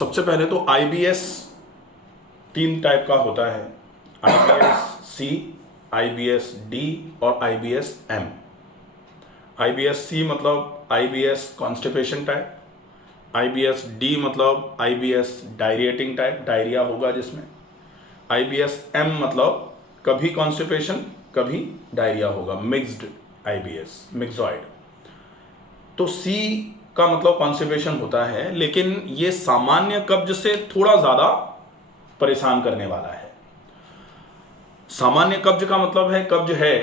सबसे पहले तो आईबीएस तीन टाइप का होता है। आईबीएस सी, आईबीएस डी और आईबीएस एम। आईबीएस सी मतलब IBS constipation type, IBS D मतलब आईबीएस डायरिएटिंग टाइप, डायरिया होगा जिसमें। आईबीएस एम मतलब कभी कॉन्स्टिपेशन कभी डायरिया होगा, मिक्स्ड आईबीएस, मिक्सॉइड। तो सी का मतलब कॉन्स्टिपेशन होता है, लेकिन ये सामान्य कब्ज से थोड़ा ज्यादा परेशान करने वाला है। सामान्य कब्ज का मतलब है, कब्ज है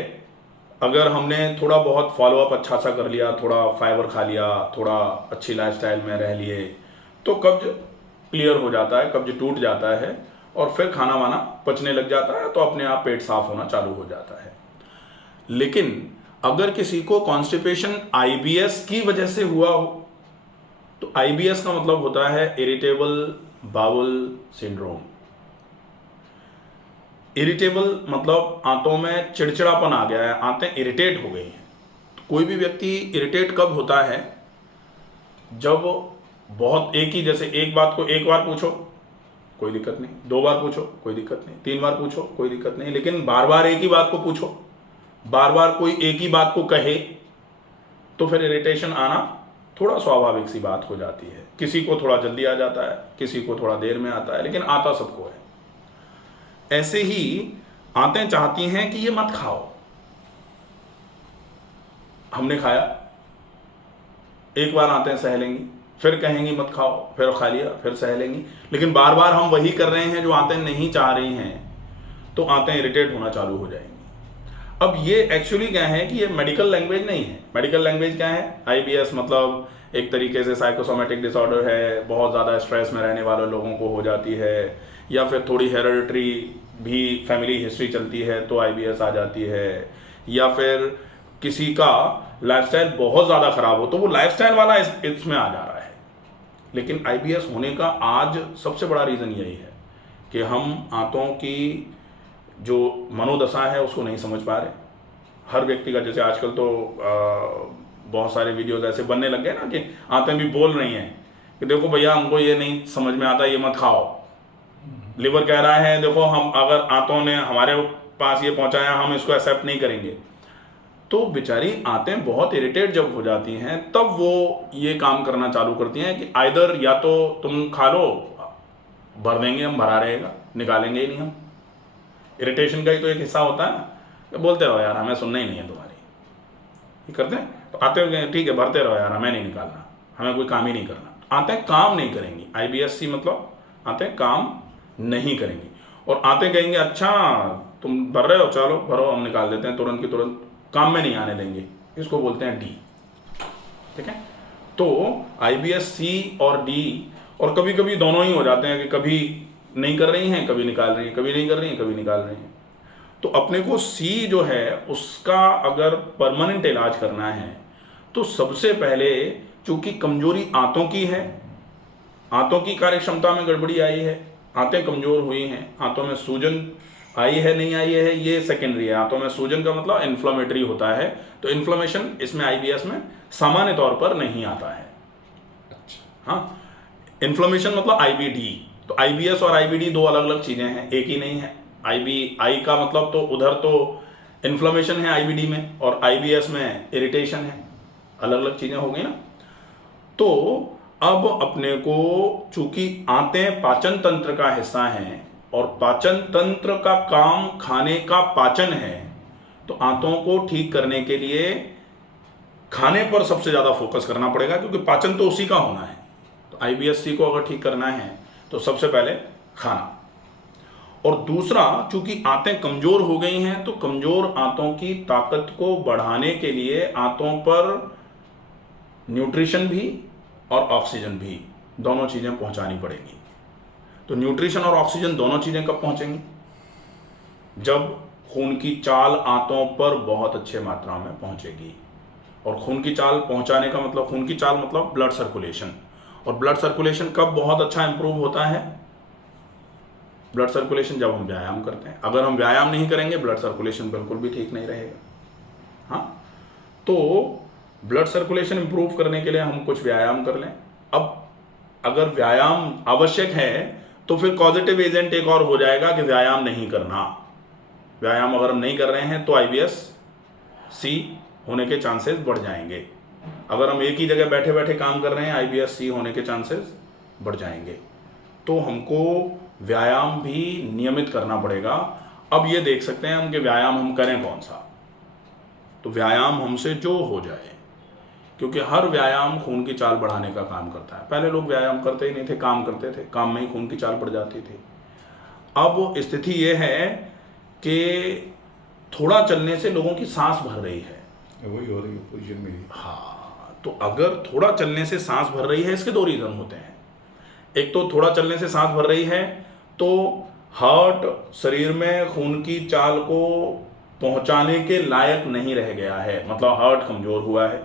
अगर हमने थोड़ा बहुत फॉलोअप अच्छा सा कर लिया, थोड़ा फाइबर खा लिया, थोड़ा अच्छी लाइफस्टाइल में रह लिए, तो कब्ज क्लियर हो जाता है, कब्ज टूट जाता है और फिर खाना वाना पचने लग जाता है, तो अपने आप पेट साफ होना चालू हो जाता है। लेकिन अगर किसी को कॉन्स्टिपेशन आईबीएस की वजह से हुआ हो, तो आईबीएस का मतलब होता है इरिटेबल बाउल सिंड्रोम। इरिटेबल मतलब आंतों में चिड़चिड़ापन आ गया है, आंतें इरिटेट हो गई हैं। तो कोई भी व्यक्ति इरिटेट कब होता है? जब बहुत एक ही, जैसे एक बात को एक बार पूछो कोई दिक्कत नहीं, दो बार पूछो कोई दिक्कत नहीं, तीन बार पूछो कोई दिक्कत नहीं, लेकिन बार बार एक ही बात को पूछो, बार बार कोई एक ही बात को कहे, तो फिर इरिटेशन आना थोड़ा स्वाभाविक सी बात हो जाती है। किसी को थोड़ा जल्दी आ जाता है, किसी को थोड़ा देर में आता है, लेकिन आता सबको है। ऐसे ही आंतें चाहती हैं कि ये मत खाओ। हमने खाया, एक बार आंतें सह लेंगी, फिर कहेंगी मत खाओ, फिर खा लिया, फिर सह लेंगी, लेकिन बार बार हम वही कर रहे हैं जो आंतें नहीं चाह रही हैं, तो आंतें इरिटेट होना चालू हो जाएंगी। अब ये एक्चुअली क्या है कि ये मेडिकल लैंग्वेज नहीं है। मेडिकल लैंग्वेज क्या है? आईबीएस मतलब एक तरीके से साइकोसोमेटिक डिसऑर्डर है, बहुत ज़्यादा स्ट्रेस में रहने वाले लोगों को हो जाती है, या फिर थोड़ी हेरेडिटरी भी फैमिली हिस्ट्री चलती है तो आईबीएस आ जाती है, या फिर किसी का लाइफस्टाइल बहुत ज़्यादा खराब हो तो वो लाइफस्टाइल वाला इसमें आ जा रहा है। लेकिन आईबीएस होने का आज सबसे बड़ा रीज़न यही है कि हम आंतों की जो मनोदशा है उसको नहीं समझ पा रहे। हर व्यक्ति का, जैसे आजकल तो बहुत सारे वीडियोज ऐसे बनने लग गए ना कि आंतें भी बोल रही हैं कि देखो भैया हमको ये नहीं समझ में आता, ये मत खाओ। लिवर कह रहा है देखो हम, अगर आंतों ने हमारे पास ये पहुंचाया हम इसको एक्सेप्ट नहीं करेंगे। तो बेचारी आंतें बहुत इरिटेट जब हो जाती हैं तब वो ये काम करना चालू करती हैं कि आइदर या तो तुम खा लो, भर देंगे हम, भरा रहेगा, निकालेंगे ही नहीं हम। इरिटेशन का ही तो एक हिस्सा होता है ना, बोलते रहो यार हमें सुनना ही नहीं है तुम्हारी, ये करते हैं। तो आते हुए ठीक है भरते रहो यार, हमें नहीं निकालना, हमें कोई काम ही नहीं करना। आते काम नहीं करेंगी। आईबीएससी मतलब आते काम नहीं करेंगी, और आते कहेंगे अच्छा तुम भर रहे हो, चलो भरो हम निकाल देते हैं तुरंत की तुरंत, काम में नहीं आने देंगे। इसको बोलते हैं डी। ठीक है, तो आईबीएस सी और डी, और कभी कभी दोनों ही हो जाते हैं कि कभी नहीं कर रही हैं कभी निकाल रही हैं, कभी नहीं कर रही हैं कभी निकाल रही हैं। तो अपने को सी जो है उसका अगर परमानेंट इलाज करना है तो सबसे पहले, चूंकि कमजोरी आंतों की है, आंतों की कार्य क्षमता में गड़बड़ी आई है, आंतें कमजोर हुई हैं, आंतों में सूजन आई है नहीं आई है ये सेकेंडरी है। आंतों में सूजन का मतलब इन्फ्लेमेटरी होता है, तो इन्फ्लेमेशन इसमें आईबीएस में सामान्य तौर पर नहीं आता है। अच्छा हाँ, इन्फ्लेमेशन मतलब आईबीडी। तो आईबीएस और आईबीडी दो अलग अलग चीजें हैं, एक ही नहीं है। आई का मतलब तो उधर तो इन्फ्लेमेशन है आईबीडी में, और आईबीएस में इरिटेशन है, अलग अलग चीजें हो गई ना। तो अब अपने को, चूंकि आंतें पाचन तंत्र का हिस्सा हैं और पाचन तंत्र का काम खाने का पाचन है, तो आंतों को ठीक करने के लिए खाने पर सबसे ज्यादा फोकस करना पड़ेगा, क्योंकि पाचन तो उसी का होना है। तो आईबीएससी को अगर ठीक करना है तो सबसे पहले खाना, और दूसरा चूंकि आंतें कमजोर हो गई हैं तो कमजोर आंतों की ताकत को बढ़ाने के लिए आंतों पर न्यूट्रिशन भी और ऑक्सीजन भी, दोनों चीजें पहुंचानी पड़ेगी। तो न्यूट्रिशन और ऑक्सीजन दोनों चीजें कब पहुंचेंगी? जब खून की चाल आंतों पर बहुत अच्छे मात्रा में पहुंचेगी। और खून की चाल पहुंचाने का मतलब, खून की चाल मतलब ब्लड सर्कुलेशन, और ब्लड सर्कुलेशन कब बहुत अच्छा इंप्रूव होता है? ब्लड सर्कुलेशन जब हम व्यायाम करते हैं। अगर हम व्यायाम नहीं करेंगे ब्लड सर्कुलेशन बिल्कुल भी ठीक नहीं रहेगा। हाँ, तो ब्लड सर्कुलेशन इंप्रूव करने के लिए हम कुछ व्यायाम कर लें। अब अगर व्यायाम आवश्यक है तो फिर पॉजिटिव एजेंट एक और हो जाएगा कि व्यायाम नहीं करना। व्यायाम अगर हम नहीं कर रहे हैं तो IBS C होने के चांसेस बढ़ जाएंगे। अगर हम एक ही जगह बैठे बैठे काम कर रहे हैं IBS C होने के चांसेस बढ़ जाएंगे। तो हमको व्यायाम भी नियमित करना पड़ेगा। अब ये देख सकते हैं हम कि व्यायाम हम करें कौन सा। तो व्यायाम हमसे जो हो जाए, क्योंकि हर व्यायाम खून की चाल बढ़ाने का काम करता है। पहले लोग व्यायाम करते ही नहीं थे, काम करते थे, काम में ही खून की चाल बढ़ जाती थी। अब स्थिति ये है कि थोड़ा चलने से लोगों की सांस भर रही है, वही हो रही है पोजीशन में। हाँ, तो अगर थोड़ा चलने से सांस भर रही है, इसके दो रीजन होते हैं। एक तो थोड़ा चलने से सांस भर रही है तो हार्ट शरीर में खून की चाल को पहुंचाने के लायक नहीं रह गया है, मतलब हार्ट कमजोर हुआ है,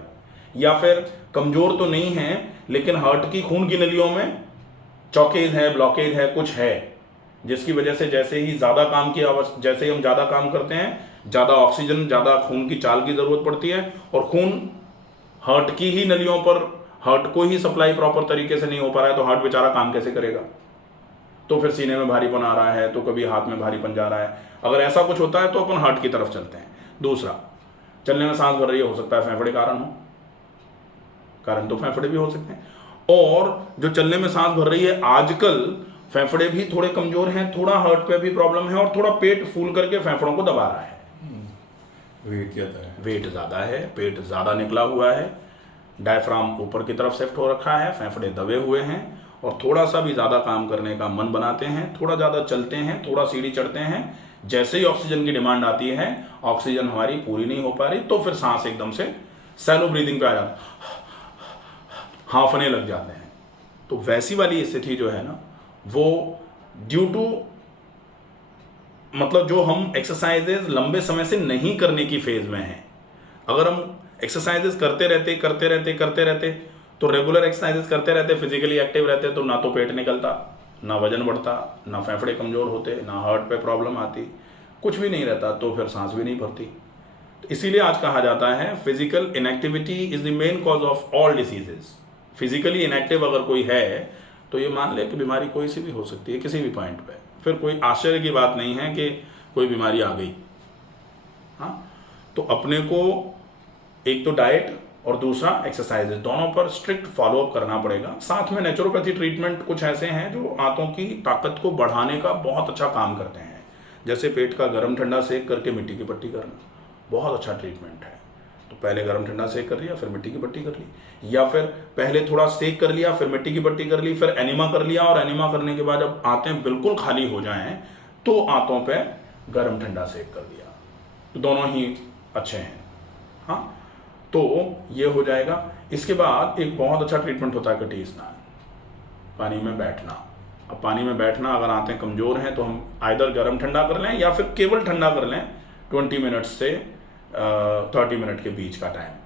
या फिर कमजोर तो नहीं है लेकिन हार्ट की खून की नलियों में चौकेज है, ब्लॉकेज है, कुछ है, जिसकी वजह से जैसे ही ज़्यादा काम की जैसे ही हम ज़्यादा काम करते हैं, ज़्यादा ऑक्सीजन, ज़्यादा खून की चाल की ज़रूरत पड़ती है, और खून हार्ट की ही नलियों पर, हार्ट को ही सप्लाई प्रॉपर तरीके से नहीं हो पा रहा है, तो हार्ट बेचारा काम कैसे करेगा। तो फिर सीने में भारीपन आ रहा है, तो कभी हाथ में भारीपन जा रहा है। अगर ऐसा कुछ होता है तो अपन हार्ट की तरफ चलते हैं। दूसरा, चलने में सांस भर रही है, हो सकता है फेफड़े कारण हो, कारण तो फेफड़े भी हो सकते हैं। और जो चलने में सांस भर रही है, आजकल फेफड़े भी थोड़े कमजोर हैं, थोड़ा हार्ट पे भी प्रॉब्लम है, और थोड़ा पेट फूल करके फेफड़ों को दबा रहा है। वेट ज़्यादा है, वेट ज़्यादा है, पेट ज़्यादा निकला हुआ है, डायफ्राम ऊपर की तरफ शिफ्ट हो रखा है, फेफड़े दबे हुए हैं, और थोड़ा सा भी ज़्यादा काम करने का मन बनाते हैं, थोड़ा ज़्यादा चलते हैं, थोड़ा सीढ़ी चढ़ते हैं, जैसे ही ऑक्सीजन की डिमांड आती है, ऑक्सीजन हमारी पूरी नहीं हो पा रही, तो फिर सांस एकदम से सैलो ब्रीदिंग पे आ जाता, हांफने लग जाते हैं। तो वैसी वाली स्थिति जो है ना, वो ड्यू टू, मतलब जो हम एक्सरसाइजेज लंबे समय से नहीं करने की फेज में हैं। अगर हम एक्सरसाइजेज करते रहते तो रेगुलर एक्सरसाइजेज करते रहते, फिजिकली एक्टिव रहते, तो ना तो पेट निकलता, ना वजन बढ़ता, ना फेफड़े कमजोर होते, ना हार्ट पे प्रॉब्लम आती, कुछ भी नहीं रहता, तो फिर सांस भी नहीं भरती। तो इसीलिए आज कहा जाता है physical inactivity is the main cause of all diseases. Physically inactive अगर कोई है तो ये मान ले कि बीमारी कोई सी भी हो सकती है, किसी भी पॉइंट पे। फिर कोई आश्चर्य की बात नहीं है कि कोई बीमारी आ गई। हाँ, तो अपने को एक तो डाइट और दूसरा एक्सरसाइज, दोनों पर स्ट्रिक्ट फॉलोअप करना पड़ेगा। साथ में नेचुरोपैथी ट्रीटमेंट कुछ ऐसे हैं जो आंतों की ताकत को बढ़ाने का बहुत अच्छा काम करते हैं। जैसे पेट का गर्म ठंडा सेक करके मिट्टी की पट्टी करना, बहुत अच्छा ट्रीटमेंट है। तो पहले गर्म ठंडा सेक कर लिया, फिर मिट्टी की पट्टी कर ली, या फिर पहले थोड़ा सेक कर लिया, फिर मिट्टी की पट्टी कर ली, फिर एनिमा कर लिया, और एनिमा करने के बाद जब आंतें बिल्कुल खाली हो जाएं तो आंतों पे गर्म ठंडा सेक कर लिया। तो दोनों ही अच्छे हैं। हाँ, तो ये हो जाएगा। इसके बाद एक बहुत अच्छा ट्रीटमेंट होता है कटी स्नान, पानी में बैठना। अब पानी में बैठना, अगर आंतें कमज़ोर हैं तो हम आइदर गर्म ठंडा कर लें या फिर केवल ठंडा कर लें 20 मिनट से 30 मिनट के बीच का टाइम।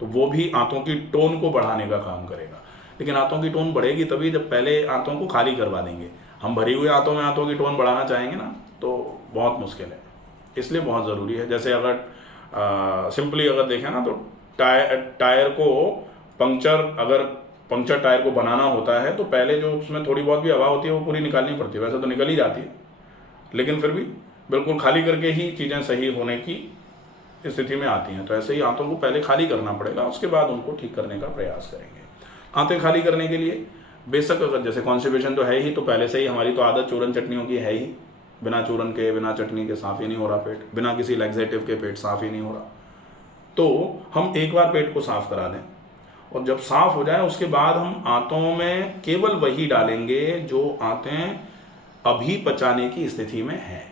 तो वो भी आंतों की टोन को बढ़ाने का काम करेगा। लेकिन आंतों की टोन बढ़ेगी तभी जब पहले आंतों को खाली करवा देंगे। हम भरी हुई आंतों में आंतों की टोन बढ़ाना चाहेंगे ना, तो बहुत मुश्किल है। इसलिए बहुत ज़रूरी है, जैसे अगर सिंपली अगर देखें ना, तो टायर को अगर पंक्चर टायर को बनाना होता है तो पहले जो उसमें थोड़ी बहुत भी हवा होती है वो पूरी निकालनी पड़ती है। वैसे तो निकल ही जाती है, लेकिन फिर भी बिल्कुल खाली करके ही चीज़ें सही होने की स्थिति में आती हैं। तो ऐसे ही आंतों को पहले खाली करना पड़ेगा, उसके बाद उनको ठीक करने का प्रयास करेंगे। आंतें खाली करने के लिए बेशक अगर जैसे कॉन्स्टिपेशन तो है ही, तो पहले से ही हमारी तो आदत चूरन चटनियों की है ही। बिना चूरन के, बिना चटनी के साफ़ ही नहीं हो रहा पेट, बिना किसी लैक्सेटिव के पेट साफ़ ही नहीं हो रहा। तो हम एक बार पेट को साफ़ करा दें, और जब साफ़ हो जाए उसके बाद हम आंतों में केवल वही डालेंगे जो आंतें अभी पचाने की स्थिति में हैं।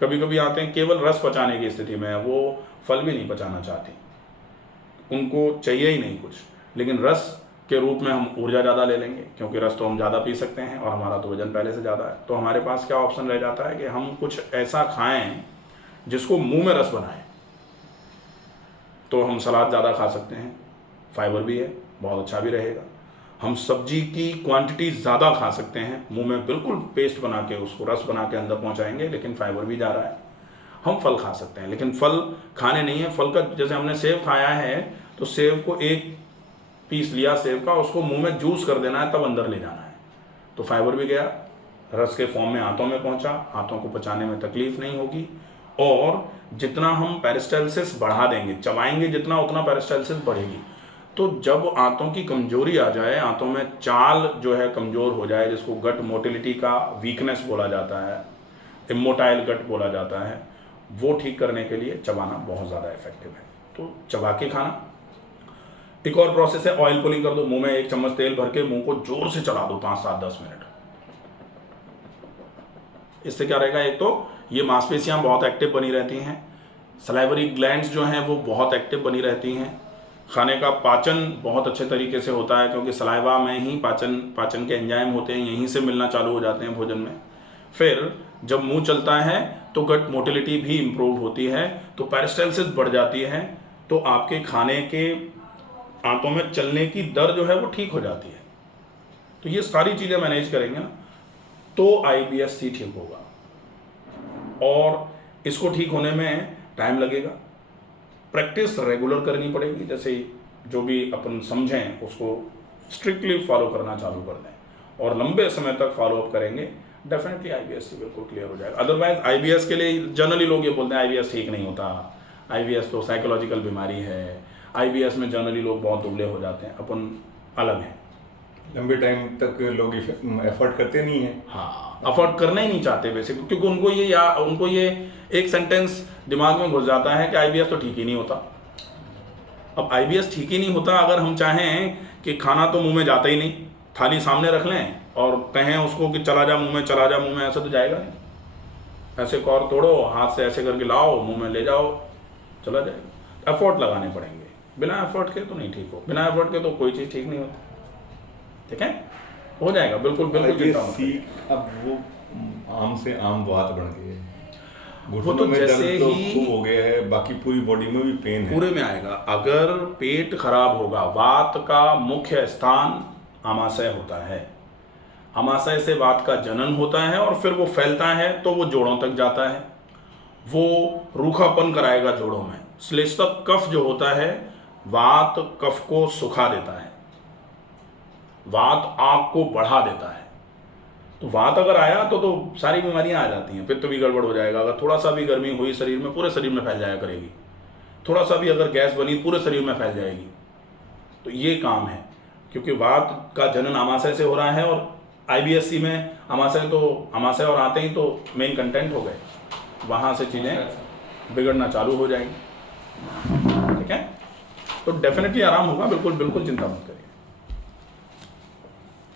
कभी कभी आंतें केवल रस पचाने की स्थिति में है, वो फल भी नहीं पचाना चाहती, उनको चाहिए ही नहीं कुछ, लेकिन रस के रूप में हम ऊर्जा ज़्यादा ले लेंगे, क्योंकि रस तो हम ज़्यादा पी सकते हैं और हमारा तो वजन पहले से ज़्यादा है। तो हमारे पास क्या ऑप्शन रह जाता है कि हम कुछ ऐसा खाएं जिसको मुंह में रस बनाएं। तो हम सलाद ज़्यादा खा सकते हैं, फाइबर भी है, बहुत अच्छा भी रहेगा। हम सब्जी की क्वांटिटी ज़्यादा खा सकते हैं, मुंह में बिल्कुल पेस्ट बना के उसको रस बना के अंदर पहुंचाएंगे, लेकिन फाइबर भी जा रहा है। हम फल खा सकते हैं, लेकिन फल खाने नहीं है। फल का जैसे हमने सेब खाया है तो सेब को एक पीस लिया सेब का, उसको मुंह में जूस कर देना है, तब अंदर ले जाना है। तो फाइबर भी गया, रस के फॉर्म में आंतों में पहुंचा, आंतों को पचाने में तकलीफ नहीं होगी। और जितना हम पेरिस्टाल्सिस बढ़ा देंगे, चबाएंगे जितना, उतना पेरिस्टाल्सिस बढ़ेगी। तो जब आंतों की कमजोरी आ जाए, आंतों में चाल जो है कमजोर हो जाए, जिसको गट मोटिलिटी का वीकनेस बोला जाता है, इमोटाइल गट बोला जाता है, वो ठीक करने के लिए चबाना बहुत ज़्यादा इफेक्टिव है। तो चबा के खाना। एक और प्रोसेस है, ऑयल पुलिंग कर दो। मुंह में 1 चम्मच तेल भर के मुंह को जोर से चला दो 5, 7, 10 मिनट। इससे क्या रहेगा, एक तो ये मांसपेशियां बहुत एक्टिव बनी रहती हैं, सलाइवरी ग्लैंड्स जो हैं वो बहुत एक्टिव बनी रहती हैं, खाने का पाचन बहुत अच्छे तरीके से होता है, क्योंकि सलाइवा में ही पाचन के एंजाइम होते हैं, यहीं से मिलना चालू हो जाते हैं भोजन में। फिर जब मुंह चलता है तो गट मोटिलिटी भी इम्प्रूव होती है, तो पेरिस्टाल्सिस बढ़ जाती है, तो आपके खाने के आंतों में चलने की दर जो है वो ठीक हो जाती है। तो ये सारी चीज़ें मैनेज करेंगे ना, तो IBS-C ठीक होगा। और इसको ठीक होने में टाइम लगेगा, प्रैक्टिस रेगुलर करनी पड़ेगी। जैसे जो भी अपन समझें उसको स्ट्रिक्टली फॉलो करना चालू कर दें और लंबे समय तक फॉलो अप करेंगे, डेफिनेटली IBS बिल्कुल क्लियर हो जाएगा। अदरवाइज IBS के लिए जनरली लोग ये बोलते हैं IBS ठीक नहीं होता, IBS तो साइकोलॉजिकल बीमारी है, IBS में जनरली लोग बहुत दुबले हो जाते हैं, अपन अलग हैं। लंबे टाइम तक लोग एफर्ट करते नहीं हैं। हाँ, अफोर्ड करना ही नहीं चाहते बेसिकली, क्योंकि उनको ये एक सेंटेंस दिमाग में घुस जाता है कि IBS तो ठीक ही नहीं होता। अब IBS ठीक ही नहीं होता, अगर हम चाहें कि खाना तो मुंह में जाता ही नहीं, थाली सामने रख लें और कहें उसको कि चला जा मुंह में, चला जा मुंह में, ऐसा तो जाएगा नहीं। ऐसे कौर तोड़ो, हाथ से ऐसे करके लाओ, मुंह में ले जाओ, चला जाएगा। एफर्ट लगाने पड़ेंगे, बिना एफर्ट के तो नहीं ठीक हो, बिना एफर्ट के तो कोई चीज़ ठीक नहीं होती। ठीक है, हो जाएगा, बिल्कुल बिल्कुल चिंता मत करिए। अब वो आम से आम बात बन गई है, वो घुटनों तो में जैसे दर्द तो ही खूब हो गया है, बाकी पूरी बॉडी में भी पेन है। पूरे में आएगा। अगर पेट खराब होगा, वात का मुख्य स्थान आमाशय होता है, आमाशय से वात का जनन होता है और फिर वो फैलता है तो वो जोड़ों तक जाता है, वो रूखापन कराएगा जोड़ों में। श्लेष्मक कफ जो होता है, वात कफ को सुखा देता है, वात आग को बढ़ा देता है। तो वात अगर आया तो सारी बीमारियां आ जाती हैं, पित्त भी गड़बड़ हो जाएगा। अगर थोड़ा सा भी गर्मी हुई शरीर में, पूरे शरीर में फैल जाया करेगी। थोड़ा सा भी अगर गैस बनी, पूरे शरीर में फैल जाएगी। तो ये काम है, क्योंकि वात का जनन आमाशय से हो रहा है और IBS-C में आमाशय और आते ही तो मेन कंटेंट हो गए, वहाँ से चीज़ें बिगड़ना चालू हो जाएंगी। ठीक है, तो डेफिनेटली आराम होगा, बिल्कुल बिल्कुल चिंता मत करिए।